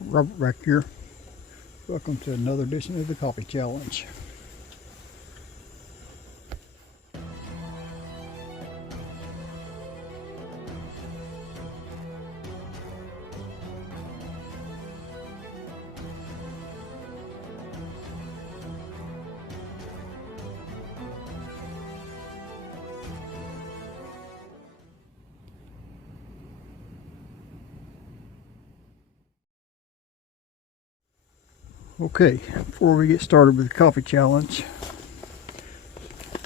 Robert back here. Welcome to another edition of the Coffee Challenge. Okay, before we get started with the coffee challenge,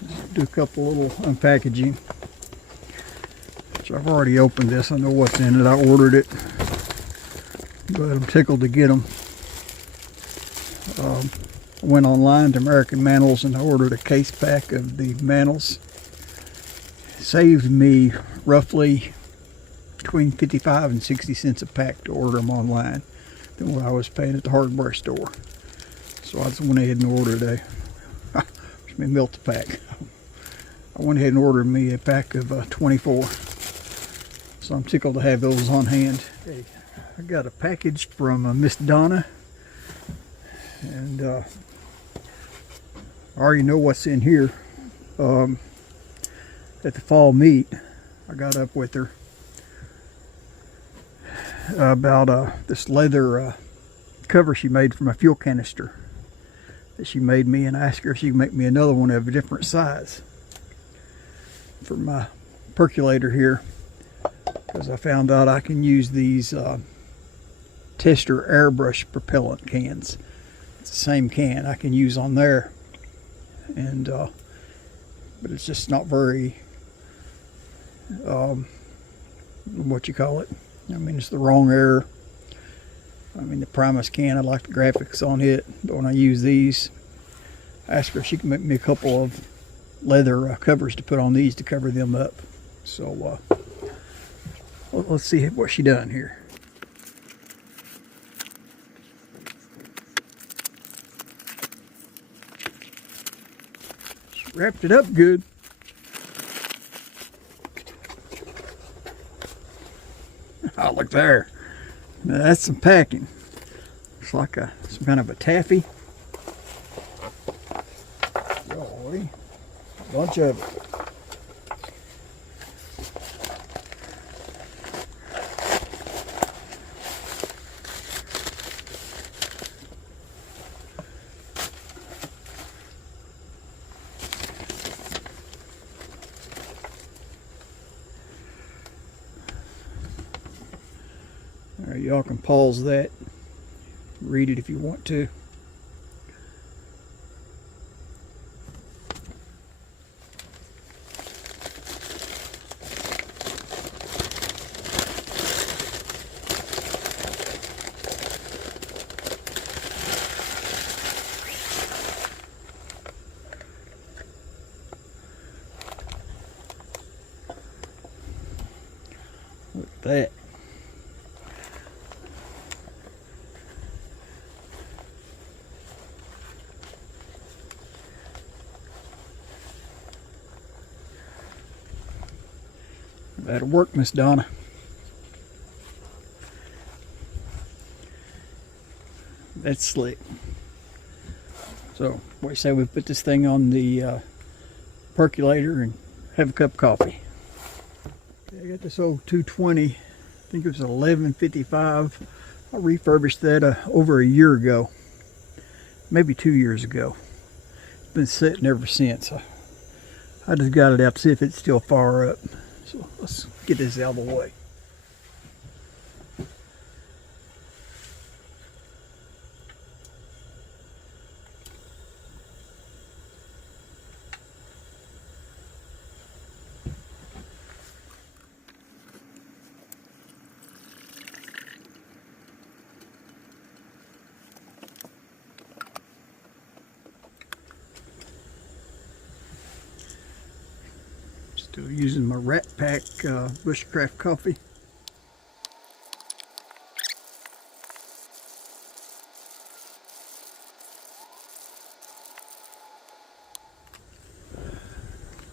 let's do a couple little unpackaging. Which I've already opened this. I know what's in it. I ordered it, but I'm tickled to get them. I went online to American Mantles and I ordered a case pack of the mantles. It saved me roughly between 55 and 60 cents a pack to order them online than what I was paying at the hardware store. So I just went ahead and ordered a melt the pack. I went ahead and ordered me a pack of 24. So I'm tickled to have those on hand. Okay, I got a package from Miss Donna, and I already know what's in here. At the fall meet, I got up with her about this leather cover she made from a fuel canister that she made me, and I asked her if she could make me another one of a different size for my percolator here, because I found out I can use these tester airbrush propellant cans. It's the same can I can use on there, and but it's just not very what you call it, I mean, it's the wrong air. I mean, the Primus can, I like the graphics on it, but when I use these, I asked her if she can make me a couple of leather covers to put on these to cover them up. So let's see what she done here. She wrapped it up good. Oh, look there. Now that's some packing. It's like some kind of a taffy. Golly, a bunch of it. Y'all can pause that, read it if you want to. Look at that. That'll work, Miss Donna. That's slick. So, what do you say we put this thing on the percolator and have a cup of coffee? I got this old 220. I think it was 1155. I refurbished that over a year ago, maybe 2 years ago. It's been sitting ever since. I just got it out to see if it's still far up. So let's get this out of the way. Still using my Rat Pack Bushcraft coffee.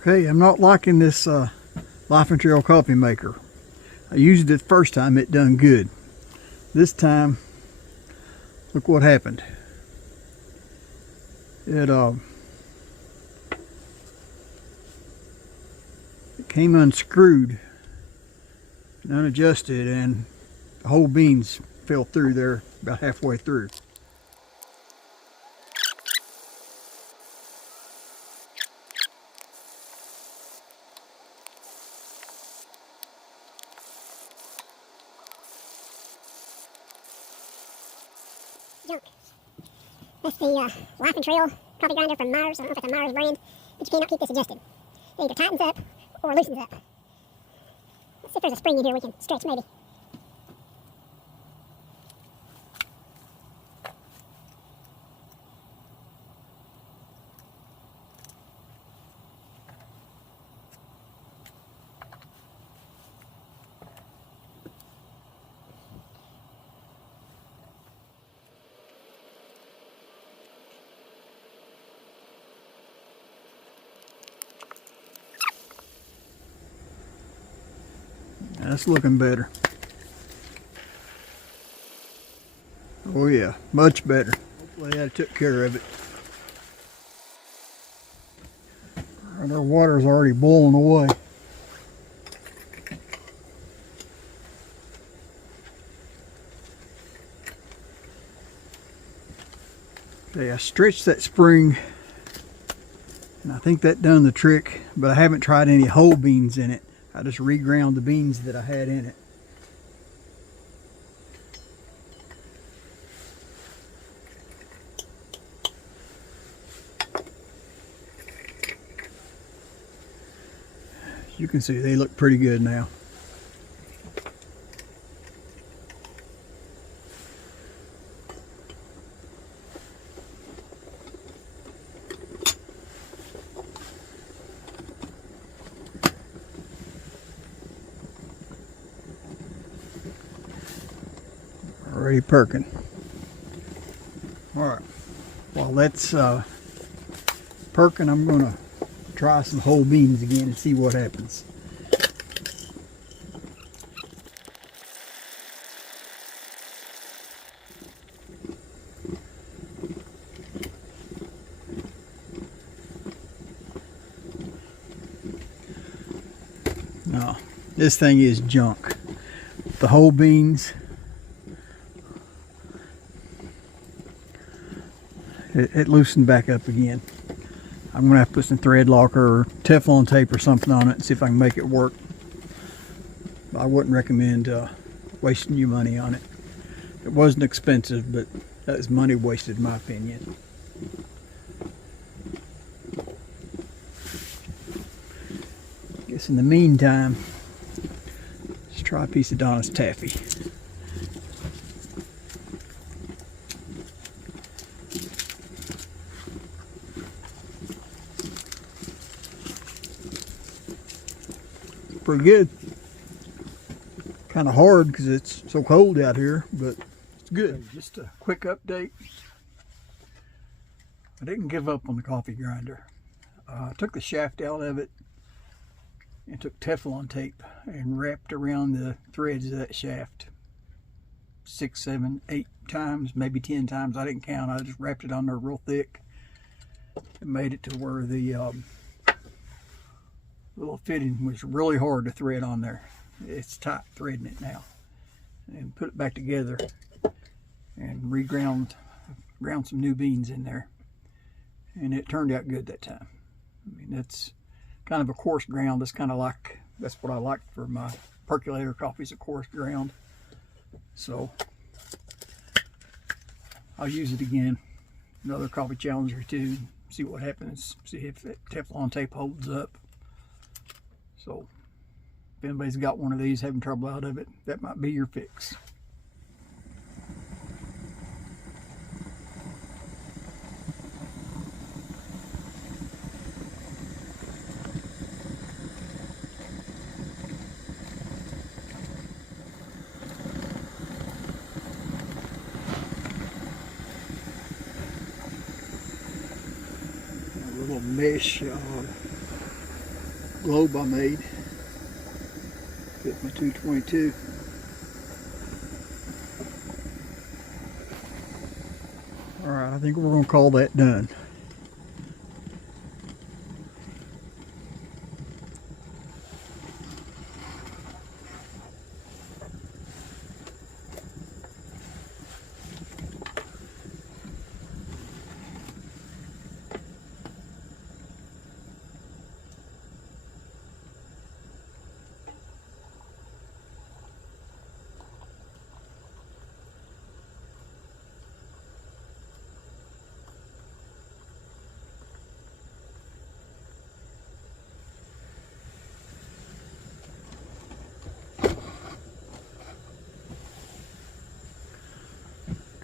Okay, I'm not liking this Life and Trail coffee maker. I used it the first time, it done good. This time look what happened. It came unscrewed and unadjusted, and the whole beans fell through there about halfway through. Junk. That's the Life and Trail coffee grinder from Myers. I don't know if it's a Myers brand, but you cannot keep this adjusted. It either tightens up or loosens up. Let's see if there's a spring in here we can stretch maybe. That's looking better. Oh yeah, much better. Hopefully that took care of it. And our water's already boiling away. Okay, I stretched that spring, and I think that done the trick, but I haven't tried any whole beans in it. I just reground the beans that I had in it. You can see they look pretty good now. Already perking. All right, while that's perking, I'm gonna try some whole beans again and see what happens. No, this thing is junk. The whole beans, it loosened back up again. I'm going to have to put some thread locker or Teflon tape or something on it and see if I can make it work. I wouldn't recommend wasting your money on it. It wasn't expensive, but that was money wasted in my opinion. I guess in the meantime, let's try a piece of Donna's taffy. Pretty good. Kind of hard because it's so cold out here, but it's good. Just a quick update. I didn't give up on the coffee grinder. I took the shaft out of it and took Teflon tape and wrapped around the threads of that shaft 6, 7, 8 times, maybe 10 times. I didn't count. I just wrapped it on there real thick and made it to where the little fitting was really hard to thread on there. It's tight threading it now. And put it back together and ground some new beans in there. And it turned out good that time. I mean, that's kind of a coarse ground. That's what I like for my percolator coffees, a coarse ground. So I'll use it again, another coffee challenge or two, see what happens, see if that Teflon tape holds up. So if anybody's got one of these having trouble out of it, that might be your fix. A little mesh globe I made. Fit my 222. Alright, I think we're going to call that done.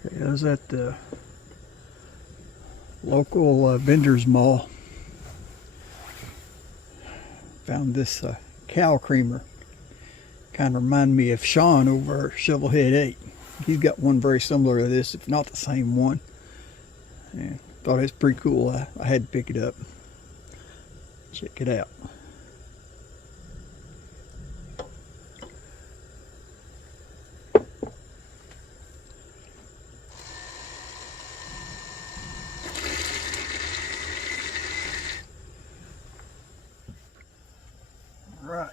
Okay, I was at the local vendors mall. Found this cow creamer. Kind of reminded me of Sean over at Shovelhead 8. He's got one very similar to this, if not the same one. And thought it was pretty cool. I had to pick it up. Check it out. All right.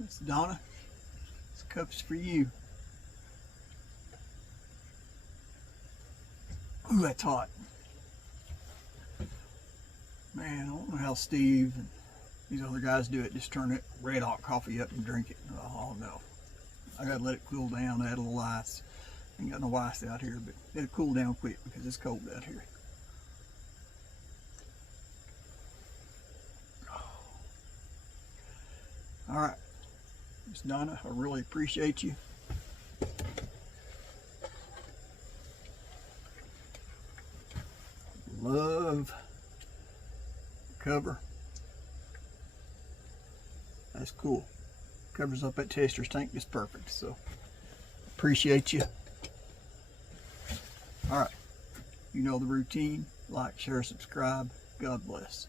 That's Donna. This cup's for you. Ooh, that's hot. Man, I don't know how Steve and these other guys do it. Just turn it red hot coffee up and drink it. Oh no. I gotta let it cool down, add a little ice. Ain't got no ice out here, but it'll cool down quick because it's cold out here. All right, Miss Donna, I really appreciate you. Love the cover. That's cool. Covers up that taster's tank just perfect. So appreciate you. All right, you know the routine. Like, share, subscribe. God bless.